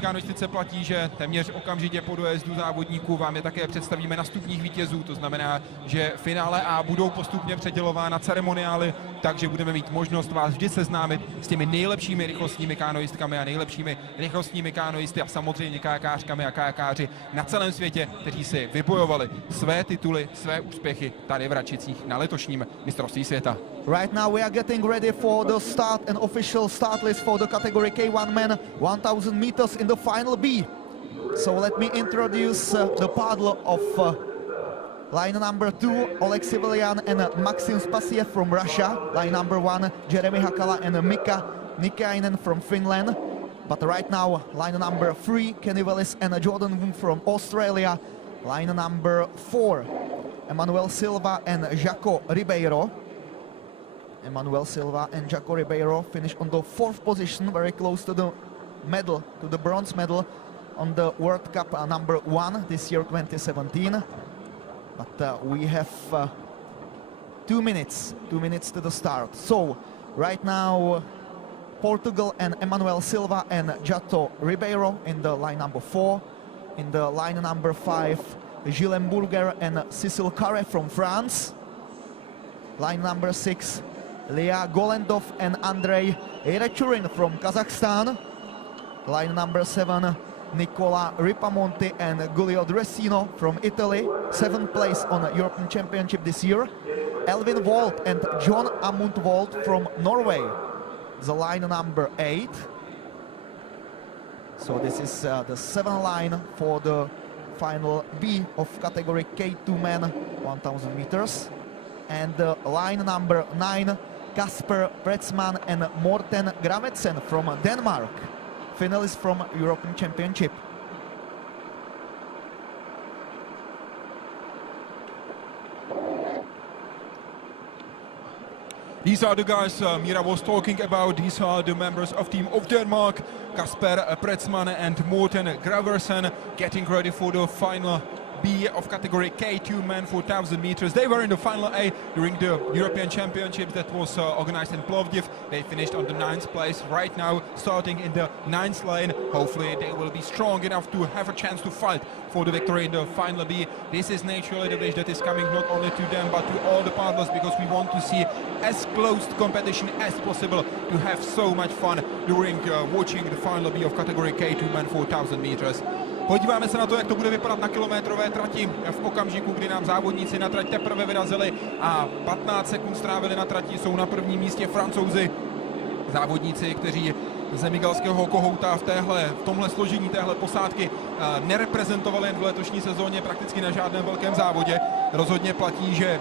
dnešní kanoistice platí, že téměř okamžitě po dojezdu závodníků vám je také představíme na stupních vítězů. To znamená, že finále A budou postupně předělována ceremoniály, takže budeme mít možnost vás vždy seznámit s těmi nejlepšími rychlostními kanoistkami a nejlepšími rychlostními kanoisty a samozřejmě kajakářkami a kajakáři na celém světě, kteří si vybojovali své tituly, své úspěchy tady v Račicích na letošním mistrovství světa. Right now we are getting ready for the start and official start list for the category K1 men 1000 meters in the final B. So let me introduce the paddle of line number 2, Oleg Civilian and Maxim SPESIVTSEV from Russia. Line number 1, Jeremy Hakala and Mika NYKäNEN from Finland. But right now, line number 3, Kenny Willis and Jordan Wong from Australia. Line number 4, Emanuel SILVA and Jaco Ribeiro. Emanuel SILVA and Jaco Ribeiro finish on the 4th position, very close to the medal, to the bronze medal on the World Cup number 1 this year 2017. But we have 2 minutes to the start. So right now Portugal and Emanuel SILVA and Jaco Ribeiro in the line number 4. In the line number 5, Guillaume and Cyrille CARRE from France. Line number 6, Ilya GOLENDOV and Andrey from Kazakhstan. Line number 7, Nicola RIPAMONTI and Giulio DRESSINO from Italy, 7th place on the European Championship this year. VOLD and Amund VOLD from Norway, the line number 8. So this is the 7th line for the final B of category K2 men 1000 meters. And line number 9, Casper, PRETZMANN and Morten Graversen from Denmark, finalists from European Championship. These are the guys Mira was talking about. These are the members of team of Denmark, Casper, PRETZMANN and Morten Graversen, getting ready for the final B of category K2 men 4000 meters. They were in the final A during the European Championships that was organized in Plovdiv. They finished on the 9th place. Right now, starting in the 9th lane. Hopefully they will be strong enough to have a chance to fight for the victory in the final B. This is naturally the wish that is coming not only to them but to all the paddlers, because we want to see as close competition as possible, to have so much fun during watching the final B of category K2 men 4000 meters. Podíváme se na to, jak to bude vypadat na kilometrové trati v okamžiku, kdy nám závodníci na trať teprve vyrazili a 15 sekund strávili na trati. Jsou na prvním místě Francouzi, závodníci, kteří zemigalského kohouta v tomhle složení téhle posádky nereprezentovali jen v letošní sezóně prakticky na žádném velkém závodě. Rozhodně platí, že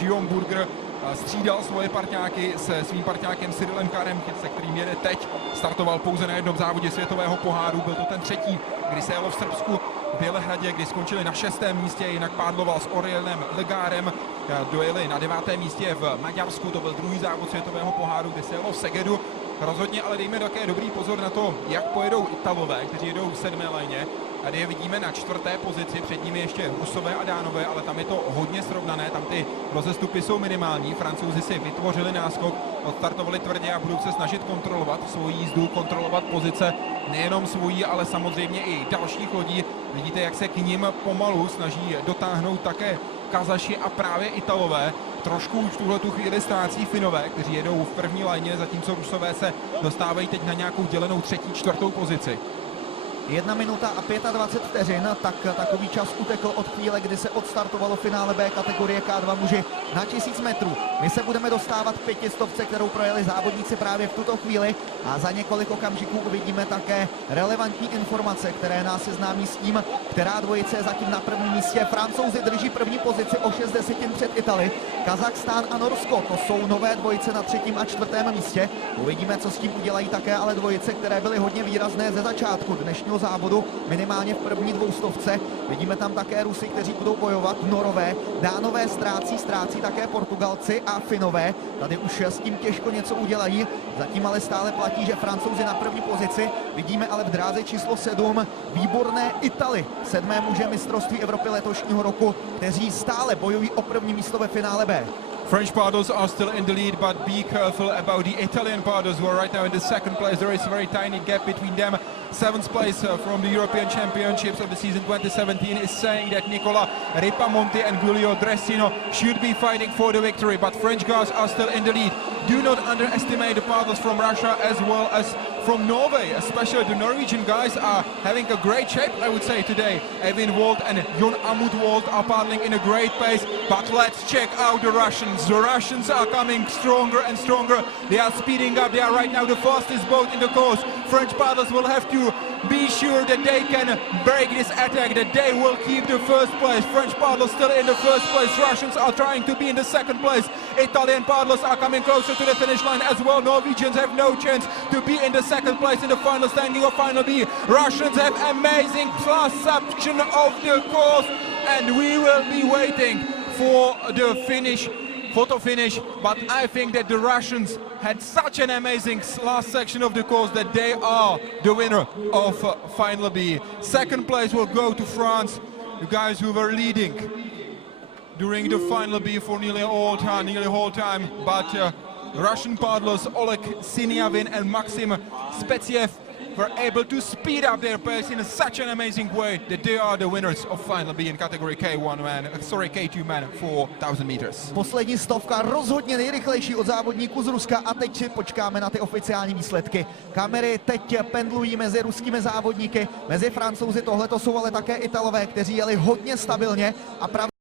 Guillaume střídal svoje parťáky se svým parťákem Cyrillem CARREM, se kterým jede teď. Startoval pouze na jednom závodě světového poháru, byl to ten třetí, kdy se jelo v Srbsku v Bělehradě, kdy skončili na 6. místě, jinak pádloval s Orielem Legárem, dojeli na 9. místě v Maďarsku, to byl druhý závod světového poháru, kdy se jelo v Segedu. Rozhodně ale dejme také dobrý pozor na to, jak pojedou Italové, kteří jedou v 7. léně. Tady je vidíme na 4. pozici, před nimi ještě Rusové a Dánové, ale tam je to hodně srovnané, tam ty rozestupy jsou minimální. Francouzi si vytvořili náskok, odstartovali tvrdě a budou se snažit kontrolovat svoji jízdu, kontrolovat pozice nejenom svojí, ale samozřejmě i dalších lodí. Vidíte, jak se k nim pomalu snaží dotáhnout také Kazaši a právě Italové. Trošku už v tuhletu chvíli ztrácí Finové, kteří jedou v první lajně, zatímco Rusové se dostávají teď na nějakou dělenou 3., 4. pozici. 1 minuta a 25 vteřin, tak takový čas utekl od chvíle, kdy se odstartovalo finále B kategorie K2 muži na 1000 metrů. My se budeme dostávat k 500, kterou projeli závodníci právě v tuto chvíli, a za několik okamžiků uvidíme také relevantní informace, které nás seznámí s tím, která dvojice je zatím na prvním místě. Francouzi drží první pozici o 6 desetin před Italy. Kazachstán a Norsko, to jsou nové dvojice na 3. a 4. místě. Uvidíme, co s tím udělají také ale dvojice, které byly hodně výrazné ze začátku dnešního závodu, minimálně v první 200. Vidíme tam také Rusy, kteří budou bojovat, Norové, Dánové ztrácí také Portugalci a Finové. Tady už s tím těžko něco udělají, zatím ale stále platí, že Francouzi na první pozici. Vidíme ale v dráze číslo 7 výborné Italy, 7. muže mistrovství Evropy letošního roku, kteří stále bojují o první místo ve finále B. French paddles are still in the lead, but be careful about the Italian paddles who are right now in the second place. There is a very tiny gap between them. Seventh place from the European Championships of the season 2017 is saying that Nicola, RIPAMONTI and Giulio DRESSINO should be fighting for the victory, but French guys are still in the lead. Do not underestimate the paddles from Russia as well as from Norway. Especially the Norwegian guys are having a great shape, I would say, today. Eivind VOLD and Amund VOLD are paddling in a great pace, but let's check out the Russians. The Russians are coming stronger and stronger. They are speeding up. They are right now the fastest boat in the course. French paddlers will have to be sure that they can break this attack, that they will keep the first place. French paddlers still in the first place. Russians are trying to be in the second place. Italian paddlers are coming closer to the finish line as well. Norwegians have no chance to be in the second place in the final standing of final B. Russians have amazing perception of the course, and we will be waiting for the finish, photo finish, but I think that the Russians had such an amazing last section of the course that they are the winner of final B. Second place will go to France, the guys who were leading during the final B for nearly all time, but Russian paddlers Oleg, SINIAVIN and Maxim SPESIVTSEV were able to speed up their pace in such an amazing way that they are the winners of final B in category K2 man 4,000 meters. Poslední stovka rozhodně nejrychlejší od závodníků z Ruska a teď si počkáme na ty oficiální výsledky. Kamery teď pendlují mezi ruskými závodníky, mezi Francouzi, tohle to jsou ale také Italové, kteří jeli hodně stabilně a